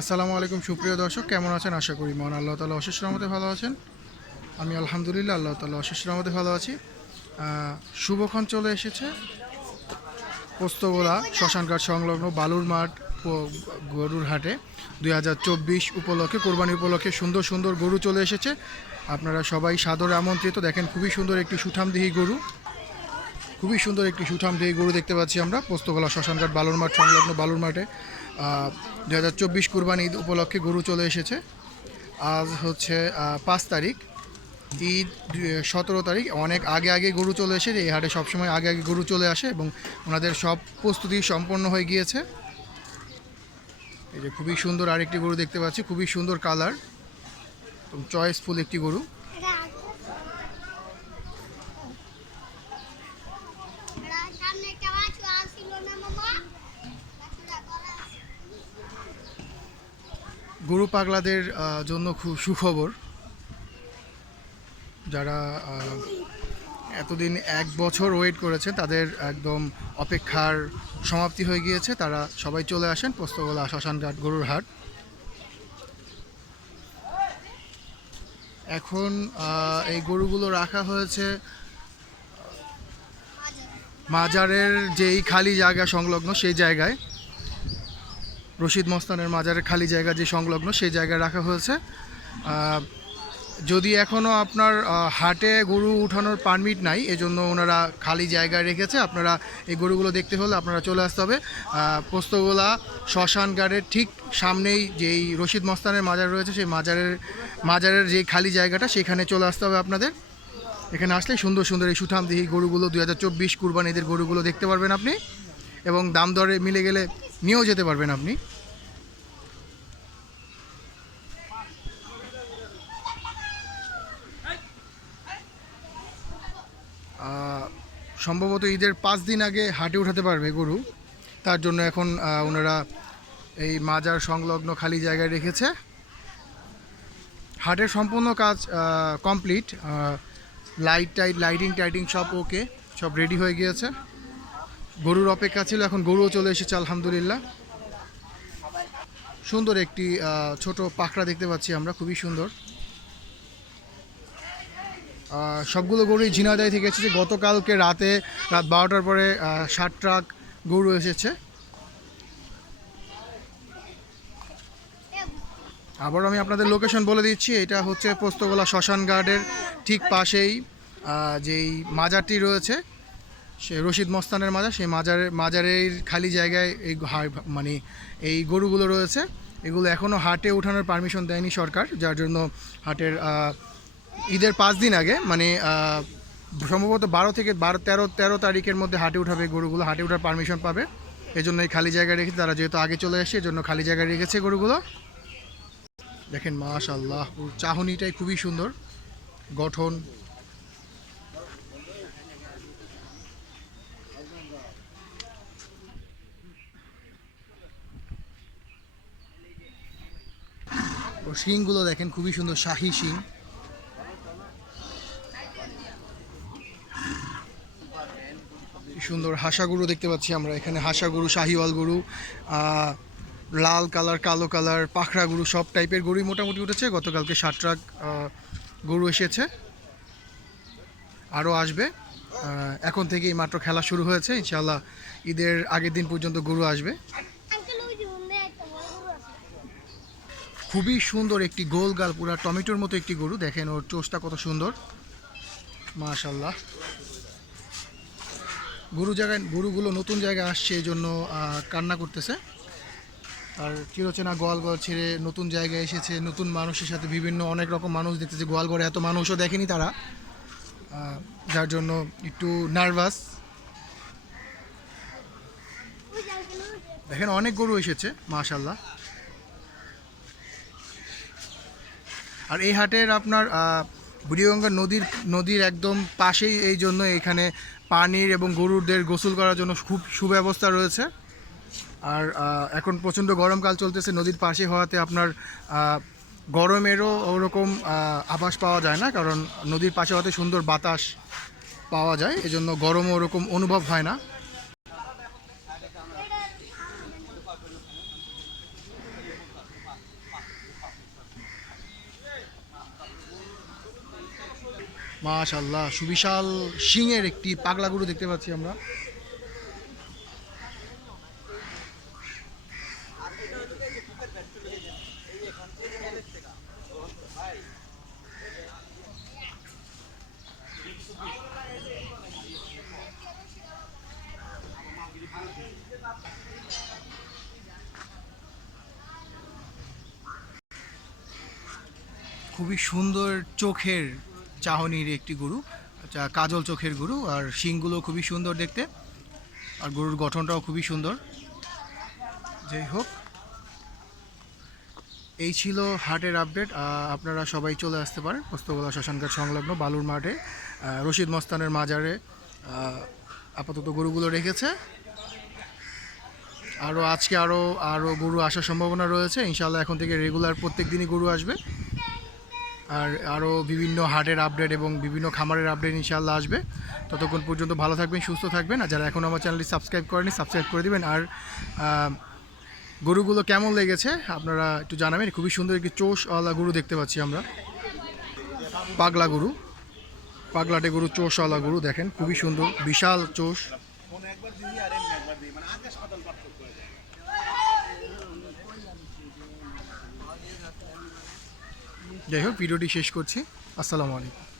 আসসালামু আলাইকুম সুপ্রিয় দর্শক, কেমন আছেন? আশা করি মহান আল্লাহ তাআলা অশেষ রহমতে ভালো আছেন। আমি আলহামদুলিল্লাহ আল্লাহ তাআলা অশেষ রহমতে ভালো আছি। শুভক্ষণ চলে এসেছে পোস্তগোলা শ্মশানঘাট সংলগ্ন বালুর মাঠ গরুর হাটে 2024 উপলক্ষে, কোরবানি উপলক্ষে সুন্দর সুন্দর গরু চলে এসেছে। আপনারা সবাই সাদরে আমন্ত্রিত। দেখেন খুবই সুন্দর একটি সুঠামদেহী গরু, খুবই সুন্দর একটি সুঠামদেহী গরু দেখতে পাচ্ছি আমরা পোস্তগোলা শ্মশানঘাট বালুর মাঠ সংলগ্ন বালুর মাঠে। 2024 কুরবানি ঈদ উপলক্ষে গরু চলে এসেছে। আজ হচ্ছে 5 তারিখ, ঈদ 17 তারিখ। অনেক আগে আগে গরু চলে এসেছে। এই হাটে সবসময় আগে আগে গরু চলে আসে এবং ওনাদের সব প্রস্তুতি সম্পন্ন হয়ে গিয়েছে। এই যে খুবই সুন্দর আরেকটি গরু দেখতে পাচ্ছি, খুবই সুন্দর কালার এবং চয়েসফুল একটি গরু। গরু পাগলাদের জন্য খুব সুখবর। যারা এতদিন 1 বছর ওয়েট করেছে, তাদের একদম অপেক্ষার সমাপ্তি হয়ে গিয়েছে। তারা সবাই চলে আসেন পোস্তগোলা শ্মশানঘাট গরুর হাট। এখন এই গরুগুলো রাখা হয়েছে মাজারের যেই খালি জায়গা সংলগ্ন সেই জায়গায়, রশিদ মস্তানের মাজারের খালি জায়গা যে সংলগ্ন সেই জায়গায় রাখা হয়েছে। যদি এখনও আপনার হাটে গরু উঠানোর পারমিট নাই, এজন্য ওনারা খালি জায়গায় রেখেছে। আপনারা এই গরুগুলো দেখতে হলে আপনারা চলে আসতে হবে পোস্তগোলা শ্মশানঘাটের ঠিক সামনেই যেই রশিদ মস্তানের মাজার রয়েছে, সেই মাজারের যে খালি জায়গাটা সেখানে চলে আসতে হবে আপনাদের। এখানে আসলে সুন্দর সুন্দর এই সুঠামদেহী গরুগুলো 2024 কুরবানিদের গরুগুলো দেখতে পারবেন আপনি, এবং দাম দরে মিলে গেলে নিয়েও যেতে পারবেন আপনি। সম্ভবত ঈদের 5 দিন আগে হাটে উঠাতে পারবে গরু, তার জন্য এখন ওনারা এই মাজার সংলগ্ন খালি জায়গায় রেখেছে। হাটের সম্পূর্ণ কাজ কমপ্লিট, লাইটিং টাইটিং সব ওকে, সব রেডি হয়ে গিয়েছে। গরুর অপেক্ষা ছিল, এখন গরুও চলে এসেছে আলহামদুলিল্লাহ। সুন্দর একটি ছোট পাখরা দেখতে পাচ্ছি আমরা, খুবই সুন্দর। সবগুলো গরুই ঝিনাইদহ থেকে এসেছে। গতকালকে রাত 12টার পরে 60 ট্রাক গরু এসেছে। আবার আমি আপনাদের লোকেশন বলে দিচ্ছি, এটা হচ্ছে পোস্তগোলা শ্মশানঘাটের ঠিক পাশেই যেই মাজারটি রয়েছে, সে রশিদ মস্তানের মাজার, সেই মাজারের খালি জায়গায় এই মানে এই গরুগুলো রয়েছে। এগুলো এখনও হাটে ওঠানোর পারমিশন দেয়নি সরকার, যার জন্য হাটের ঈদের 5 দিন আগে, মানে সম্ভবত 12 থেকে 13 তারিখের মধ্যে হাটে উঠাবে গরুগুলো, হাটে ওঠার পারমিশন পাবে। এই জন্য এই খালি জায়গায় রেখেছে, তারা যেহেতু আগে চলে আসে এজন্য খালি জায়গায় রেখেছে গরুগুলো। দেখেন মাশাআল্লাহ, চাহনিটাই খুবই সুন্দর গঠন। ও শিংগুলো দেখেন খুবই সুন্দর, শাহী শিং। সুন্দর হাসা গরু দেখতে পাচ্ছি আমরা এখানে, হাসা গরু, শাহিওয়াল গরু, লাল কালার, কালো কালার, পাখরা গরু, সব টাইপের গরুই মোটামুটি উঠেছে। গতকালকে 60 ট্রাক গরু এসেছে, আরও আসবে। এখন থেকেই মাত্র খেলা শুরু হয়েছে, ইনশাআল্লাহ ঈদের আগের দিন পর্যন্ত গরু আসবে। খুবই সুন্দর একটি গোল গাল, পুরা টমেটোর মতো একটি গরু। দেখেন ওর চোষটা কত সুন্দর, মাশাআল্লাহ। গরুগুলো নতুন জায়গায় আসছে, এই জন্য কান্না করতেছে। আর চিরচেনা গোয়ালঘর ছেড়ে নতুন জায়গায় এসেছে, নতুন মানুষের সাথে বিভিন্ন অনেক রকম মানুষ দেখতেছে। গোয়ালঘরে এত মানুষও দেখেনি তারা, যার জন্য একটু নার্ভাস। দেখেন অনেক গরু এসেছে মাশাআল্লাহ। আর এই হাটের আপনার বুড়িগঙ্গা নদীর একদম পাশেই, এই জন্য এখানে পানির এবং গরুদের গোসল করার জন্য খুব সুব্যবস্থা রয়েছে। আর এখন প্রচণ্ড গরমকাল চলতেছে, নদীর পাশে হওয়াতে আপনার গরমেরও ওরকম আভাস পাওয়া যায় না, কারণ নদীর পাশে হওয়াতে সুন্দর বাতাস পাওয়া যায়, এজন্য গরমও ওরকম অনুভব হয় না। মাশাআল্লাহ, সুবিশাল শিংয়ের একটি পাগলা গরু দেখতে পাচ্ছি আমরা। খুবই সুন্দর চোখের চাহনির একটি গরু, কাজল চোখের গরু, আর শিংগুলো খুবই সুন্দর দেখতে, আর গরুর গঠনটাও খুবই সুন্দর। যাই হোক, এই ছিল হাটের আপডেট। আপনারা সবাই চলে আসতে পারেন পোস্তগোলা শ্মশানঘাট সংলগ্ন বালুর মাঠে, রশিদ মস্তানের মাজারে আপাতত গরুগুলো রেখেছে। আজকে আরও গরু আসার সম্ভাবনা রয়েছে ইনশাআল্লাহ। এখন থেকে রেগুলার প্রত্যেক দিনই গরু আসবে, আর আরও বিভিন্ন হাটের আপডেট এবং বিভিন্ন খামারের আপডেট ইনশাআল্লাহ আসবে। ততক্ষণ পর্যন্ত ভালো থাকবেন, সুস্থ থাকবেন, আর যারা এখন আমার চ্যানেলটি সাবস্ক্রাইব করেনি সাবস্ক্রাইব করে দিবেন। আর গরুগুলো কেমন লেগেছে আপনারা একটু জানাবেন। খুবই সুন্দর একটি চোষওয়ালা গরু দেখতে পাচ্ছি আমরা, পাগলা গরু, পাগলাটে গরু, চোষওয়ালা গরু দেখেন, খুবই সুন্দর বিশাল চোষ। যাই হোক, ভিডিওটি শেষ করছি। আসসালামু আলাইকুম।